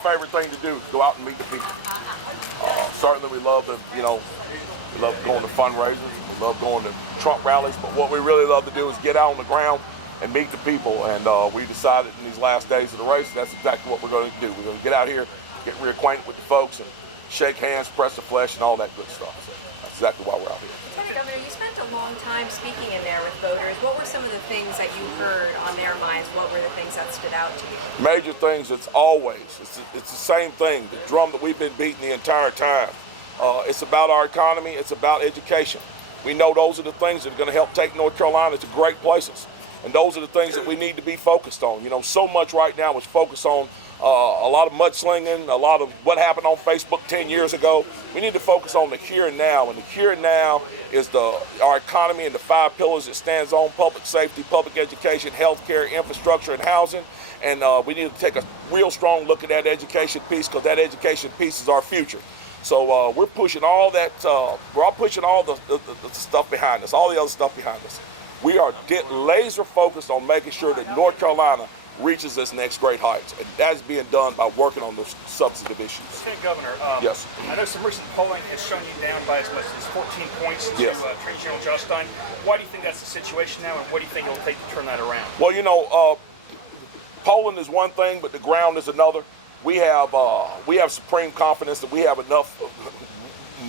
Favorite thing to do is go out and meet the people. Certainly we love we love going to fundraisers, we love going to Trump rallies, but what we really love to do is get out on the ground and meet the people. And we decided in these last days of the race, that's exactly what we're going to do. We're going to get out here, get reacquainted with the folks, and shake hands, press the flesh, and all that good stuff. So that's exactly why we're out here. Lieutenant Governor, you spent a long time speaking in there with voters. What were some of the things that you heard on their minds? What were the things that stood out to you? Major things, it's the same thing, the drum that we've been beating the entire time. It's about our economy, it's about education. We know those are the things that are going to help take North Carolina to great places. And those are the things that we need to be focused on. So much right now is focused on a lot of mudslinging, a lot of what happened on Facebook 10 years ago. We need to focus on the here and now, and the here and now is our economy and the 5 pillars it stands on: public safety, public education, healthcare, infrastructure, and housing. And we need to take a real strong look at that education piece, because that education piece is our future. So we're pushing all that, we're all pushing all the stuff behind us, all the other stuff behind us. We are laser focused on making sure that North Carolina reaches its next great heights, and that's being done by working on those substantive issues. Lieutenant Governor, yes. I know some recent polling has shown you down by as much as 14 points to yes. Attorney General Josh Stein. Why do you think that's the situation now, and what do you think it will take to turn that around? Well, polling is one thing, but the ground is another. We have supreme confidence that we have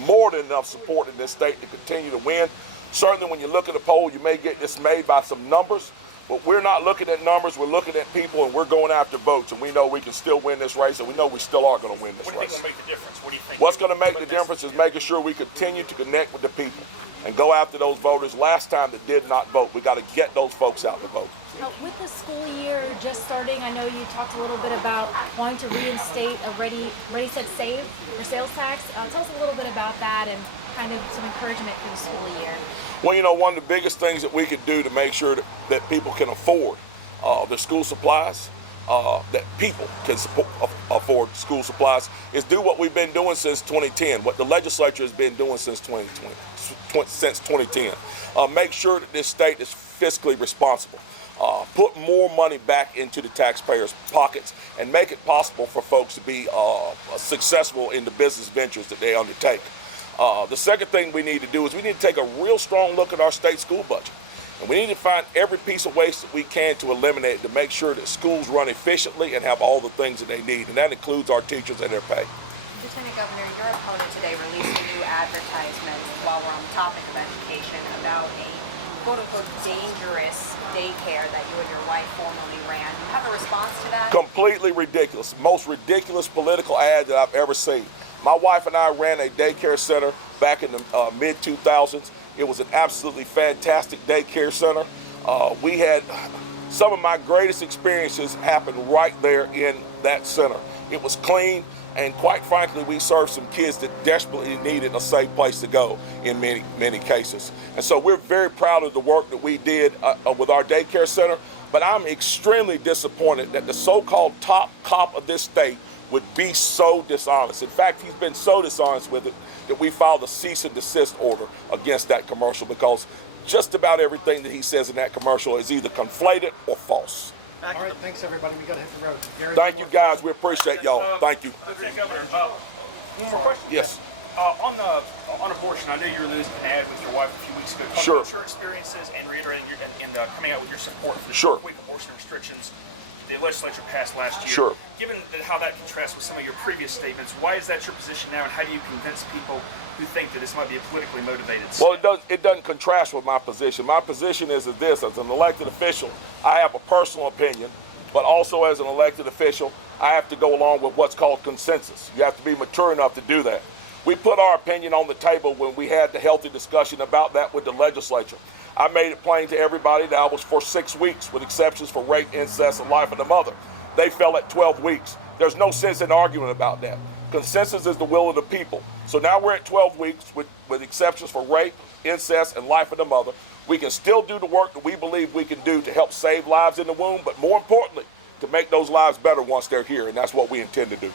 more than enough support in this state to continue to win. Certainly when you look at the poll, you may get dismayed by some numbers, but we're not looking at numbers, we're looking at people, and we're going after votes, and we know we can still win this race, and we know we still are going to win this race. What do you think will make the difference? What do you think? What's going to make the difference is making sure we continue to connect with the people and go after those voters last time that did not vote. We got to get those folks out to vote. With the school year just starting, I know you talked a little bit about wanting to reinstate a Ready, Set, Save or sales tax. Tell us a little bit about that and kind of some encouragement for the school year. Well, one of the biggest things that we could do to make sure that people can afford their school supplies, that people can afford school supplies, is do what we've been doing since 2010, what the legislature has been doing since 2010. Make sure that this state is fiscally responsible. Put more money back into the taxpayers' pockets and make it possible for folks to be successful in the business ventures that they undertake. The second thing we need to do is we need to take a real strong look at our state school budget. And we need to find every piece of waste that we can to eliminate it, to make sure that schools run efficiently and have all the things that they need. And that includes our teachers and their pay. Lieutenant Governor, your opponent today released a new advertisement while we're on the topic of education about a quote-unquote dangerous daycare that you and your wife formerly ran. Do you have a response to that? Completely ridiculous. Most ridiculous political ad that I've ever seen. My wife and I ran a daycare center back in the mid-2000s. It was an absolutely fantastic daycare center. We had some of my greatest experiences happen right there in that center. It was clean, and quite frankly, we served some kids that desperately needed a safe place to go in many, many cases. And so we're very proud of the work that we did with our daycare center, but I'm extremely disappointed that the so-called top cop of this state would be so dishonest. In fact, he's been so dishonest with it that we filed a cease and desist order against that commercial, because just about everything that he says in that commercial is either conflated or false. All right, thanks everybody. We got to hit the road. Gary, thank you guys. We appreciate y'all. Thank you. Governor, one more question. Yes. On abortion, I know you were losing an ad with your wife a few weeks ago. Talk Sure. about your experiences and reiterating coming out with your support for the Sure. quick abortion restrictions the legislature passed last year. Sure. Given how that contrasts with some of your previous statements, why is that your position now, and how do you convince people who think that this might be a politically motivated step? Well, it doesn't contrast with my position. My position is this: as an elected official, I have a personal opinion, but also as an elected official, I have to go along with what's called consensus. You have to be mature enough to do that. We put our opinion on the table when we had the healthy discussion about that with the legislature. I made it plain to everybody that I was for 6 weeks, with exceptions for rape, incest, and life of the mother. They fell at 12 weeks. There's no sense in arguing about that. Consensus is the will of the people. So now we're at 12 weeks with exceptions for rape, incest, and life of the mother. We can still do the work that we believe we can do to help save lives in the womb, but more importantly, to make those lives better once they're here, and that's what we intend to do.